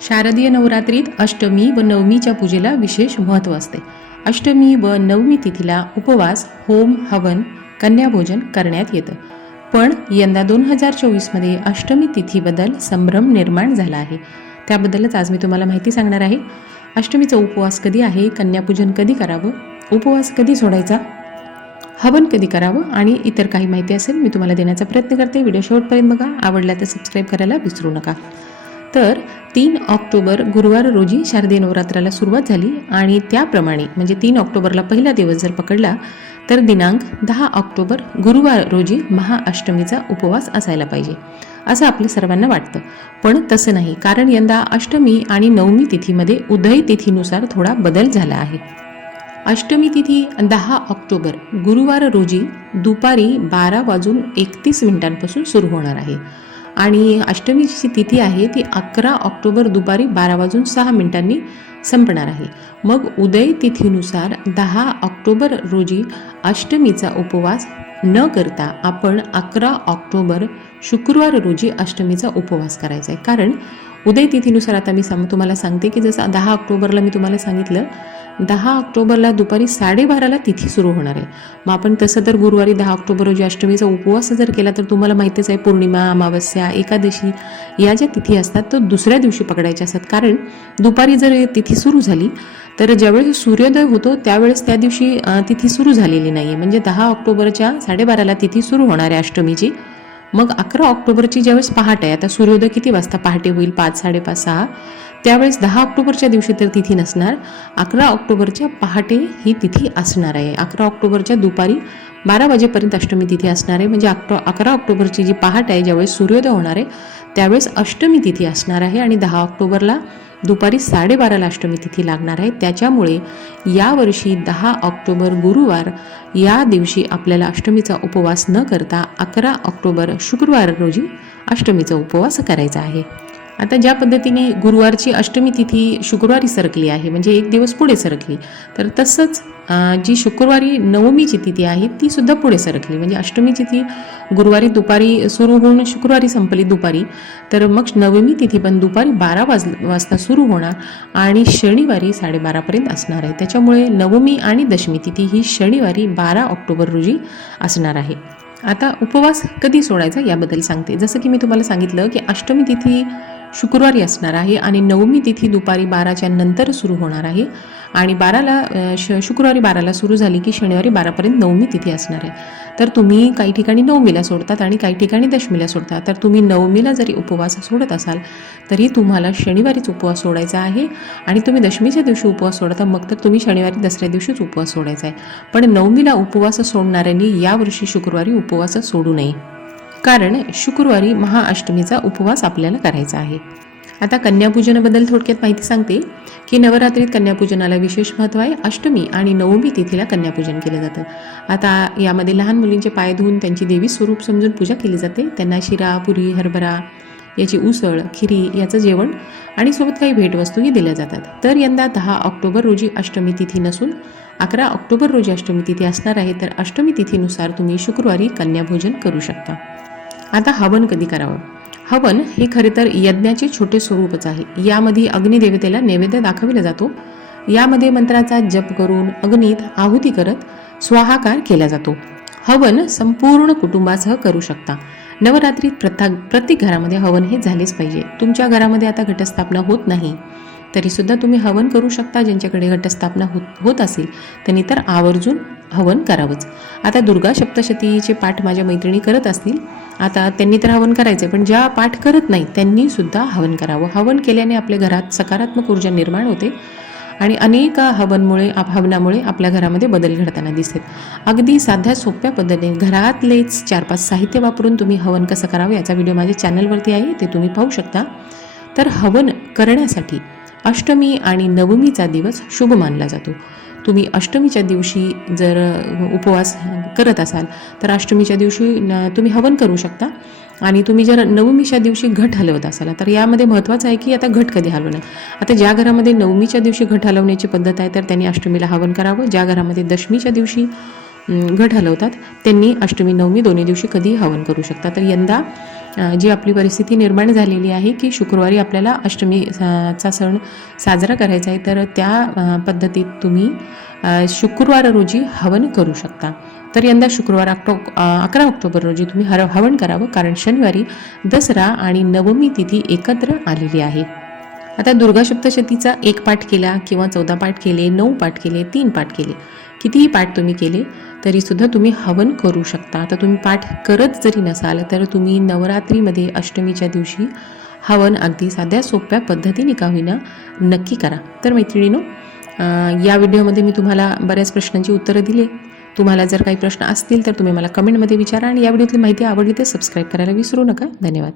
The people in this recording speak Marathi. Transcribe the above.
शारदीय नवरात्रीत अष्टमी व नवमीच्या पूजेला विशेष महत्त्व असते. अष्टमी व नवमी तिथीला उपवास होम हवन कन्याभोजन करण्यात येतं. पण यंदा दोन हजार चोवीसमध्ये अष्टमी तिथीबद्दल संभ्रम निर्माण झाला आहे. त्याबद्दलच आज मी तुम्हाला माहिती सांगणार आहे. अष्टमीचा उपवास कधी आहे कन्यापूजन कधी करावं उपवास कधी सोडायचा हवन कधी करावं आणि इतर काही माहिती असेल मी तुम्हाला देण्याचा प्रयत्न करते. व्हिडिओ शेवटपर्यंत बघा. आवडला तर सबस्क्राईब करायला विसरू नका. तर तीन ऑक्टोबर गुरुवार रोजी शारदीय नवरात्राला सुरुवात झाली आणि त्याप्रमाणे म्हणजे तीन ऑक्टोबरला पहिला दिवस जर पकडला तर दिनांक दहा ऑक्टोबर गुरुवार रोजी महाअष्टमीचा उपवास असायला पाहिजे असं आपल्या सर्वांना वाटतं. पण तसं नाही कारण यंदा अष्टमी आणि नवमी तिथीमध्ये उदय तिथीनुसार थोडा बदल झाला आहे. अष्टमी तिथी दहा ऑक्टोबर गुरुवार रोजी दुपारी बारा वाजून एकतीस मिनिटांपासून सुरू होणार आहे. आणि अष्टमीची जी तिथी आहे ती अकरा ऑक्टोबर दुपारी बारा वाजून सहा मिनिटांनी संपणार आहे. मग उदय तिथीनुसार दहा ऑक्टोबर रोजी अष्टमीचा उपवास न करता आपण अकरा ऑक्टोबर शुक्रवार रोजी अष्टमीचा उपवास करायचा आहे. कारण उदय तिथीनुसार आता मी सांग तुम्हाला सांगते की जसं दहा ऑक्टोबरला मी तुम्हाला सांगितलं दहा ऑक्टोबरला दुपारी साडेबाराला तिथी सुरू होणार आहे. मग आपण तसं तर गुरुवारी दहा ऑक्टोबर रोजी अष्टमीचा उपवास जर केला तर तुम्हाला माहितीच आहे पौर्णिमा अमावस्या एकादशी या ज्या तिथी असतात तर दुसऱ्या दिवशी पकडायच्या असतात. कारण दुपारी जर तिथी सुरू झाली तर ज्यावेळेस सूर्योदय होतो त्यावेळेस त्या दिवशी तिथी सुरू झालेली नाही आहे म्हणजे दहा ऑक्टोबरच्या साडेबाराला तिथी सुरू होणार आहे अष्टमीची. मग अकरा ऑक्टोबरची ज्यावेळेस पहाट आहे आता सूर्योदय किती वाजता पहाटे होईल? पाच साडेपाच सहा. त्यावेळेस दहा ऑक्टोबरच्या दिवशी तर तिथी नसणार. अकरा ऑक्टोबरच्या पहाटे ही तिथी असणार आहे. अकरा ऑक्टोबरच्या दुपारी बारा वाजेपर्यंत अष्टमी तिथी असणार आहे. म्हणजे अक्टो अकरा ऑक्टोबरची जी पहाट आहे ज्यावेळेस सूर्योदय होणार आहे त्यावेळेस अष्टमी तिथी असणार आहे आणि दहा ऑक्टोबरला दुपारी साडेबाराला अष्टमी तिथी लागणार आहे. त्याच्यामुळे यावर्षी दहा ऑक्टोबर गुरुवार या दिवशी आपल्याला अष्टमीचा उपवास न करता अकरा ऑक्टोबर शुक्रवार रोजी अष्टमीचा उपवास करायचा आहे. आता ज्या पद्धतीने गुरुवारची अष्टमी तिथी शुक्रवारी सरकली आहे म्हणजे एक दिवस पुढे सरकली तर तसंच जी शुक्रवारी नवमीची तिथी आहे ती सुद्धा पुढे सरकली. म्हणजे अष्टमीची ती गुरुवारी दुपारी सुरू होऊन शुक्रवारी संपली दुपारी तर मग नवमी तिथी पण दुपारी बारा वाज वाजता सुरू होणार आणि शनिवारी साडेबारापर्यंत असणार आहे. त्याच्यामुळे नवमी आणि दशमी तिथी ही शनिवारी बारा ऑक्टोबर रोजी असणार आहे. आता उपवास कधी सोडायचा याबद्दल सांगते. जसं की मी तुम्हाला सांगितलं की अष्टमी तिथी शुक्रवारी असणार आहे आणि नवमी तिथी दुपारी बाराच्या नंतर सुरू होणार आहे. आणि बाराला श शुक्रवारी बाराला सुरू झाली की शनिवारी बारापर्यंत नवमी तिथी असणार आहे. तर तुम्ही काही ठिकाणी नवमीला सोडतात आणि काही ठिकाणी दशमीला सोडतात. तर तुम्ही नवमीला जरी उपवास सोडत असाल तरी तुम्हाला शनिवारीच उपवास सोडायचा आहे आणि तुम्ही दशमीच्या दिवशी उपवास सोडता मग तर तुम्ही शनिवारी दसऱ्या दिवशीच उपवास सोडायचा आहे. पण नवमीला उपवास सोडणाऱ्यांनी यावर्षी शुक्रवारी उपवास सोडू नये. कारण शुक्रवारी महाअष्टमीचा उपवास आपल्याला करायचा आहे. आता कन्यापूजनाबद्दल थोडक्यात माहिती सांगते की नवरात्रीत कन्यापूजनाला विशेष महत्त्व आहे. अष्टमी आणि नवमी तिथीला कन्यापूजन केलं जातं. आता यामध्ये लहान मुलींचे पाय धुवून त्यांची देवी स्वरूप समजून पूजा केली जाते. त्यांना शिरा पुरी हरभरा याची उसळ खिरी याचं जेवण आणि सोबत काही भेटवस्तूही दिल्या जातात. तर यंदा दहा ऑक्टोबर रोजी अष्टमी तिथी नसून अकरा ऑक्टोबर रोजी अष्टमी तिथी असणार आहे. तर अष्टमी तिथीनुसार तुम्ही शुक्रवारी कन्याभोजन करू शकता. आता हवन कधी करावं? हवन हे खरे तर यज्ञाचे छोटे स्वरूपच आहे. यामध्ये अग्निदेवतेला नैवेद्य दाखविला जातो. यामध्ये मंत्राचा जप करून अग्नीत आहुती करत स्वाहाकार केला जातो. हवन संपूर्ण कुटुंबासह करू शकता. नवरात्रीत प्रथा प्रत्येक घरामध्ये हवन हे झालेच पाहिजे. तुमच्या घरामध्ये आता घटस्थापना होत नाही. तरीसुद्धा तुम्ही हवन करू शकता. ज्यांच्याकडे घटस्थापना होत होत असेल त्यांनी तर आवर्जून हवन करावंच. आता दुर्गा सप्तशतीचे पाठ माझ्या मैत्रिणी करत असतील. आता त्यांनी तर हवन करायचं पण ज्या पाठ करत नाही त्यांनी सुद्धा हवन करावं. हवन केल्याने आपल्या घरात सकारात्मक ऊर्जा निर्माण होते आणि अनेक हवनमुळे आप- हवनामुळे आपल्या घरामध्ये बदल घडताना दिसतात. अगदी साध्या सोप्या पद्धतीने घरातलेच चार पाच साहित्य वापरून तुम्ही हवन कसं करावं याचा व्हिडिओ माझ्या चॅनलवरती आहे ते तुम्ही पाहू शकता. तर हवन करण्यासाठी अष्टमी आणि नवमीचा दिवस शुभ मानला जातो. तुम्ही अष्टमीच्या दिवशी जर उपवास करत असाल तर अष्टमीच्या दिवशी न- तुम्ही हवन करू शकता. आणि तुम्ही जर नवमीच्या दिवशी घट हलवत असाल तर यामध्ये महत्त्वाचं आहे की आता घट कधी हलवणं? आता ज्या घरामध्ये नवमीच्या दिवशी घट हलवण्याची पद्धत आहे तर त्यांनी अष्टमीला हवन करावं. ज्या घरामध्ये दशमीच्या दिवशी घट हलवतात त्यांनी अष्टमी नवमी दोन्ही दिवशी कधीही हवन करू शकता. तर यंदा जी आपली परिस्थिती निर्माण झालेली आहे की शुक्रवारी आपल्याला अष्टमी चा सण साजरा करायचा आहे तर त्या पद्धतीत तुम्ही शुक्रवार रोजी हवन करू शकता. तर यंदा शुक्रवार ऑक्टो अकरा ऑक्टोबर रोजी तुम्ही हर हवन करावं कारण शनिवारी दसरा आणि नवमी तिथी एकत्र आलेली आहे. आता दुर्गा सप्तशतीचा एक पाठ केला किंवा चौदा पाठ केले नऊ पाठ केले तीन पाठ केले कितीही पाठ तुम्ही केले तरीसुद्धा तुम्ही हवन करू शकता. आता तुम्ही पाठ करत जरी नसाल तर तुम्ही नवरात्रीमध्ये अष्टमीच्या दिवशी हवन अगदी साध्या सोप्या पद्धतीने का होईना नक्की करा. तर मैत्रिणीनो या व्हिडिओमध्ये मी तुम्हाला बऱ्याच प्रश्नांची उत्तरं दिली. तुम्हाला जर काही प्रश्न असतील तर तुम्ही मला कमेंटमध्ये विचारा आणि या व्हिडिओतली माहिती आवडली तर सबस्क्राईब करायला विसरू नका. धन्यवाद.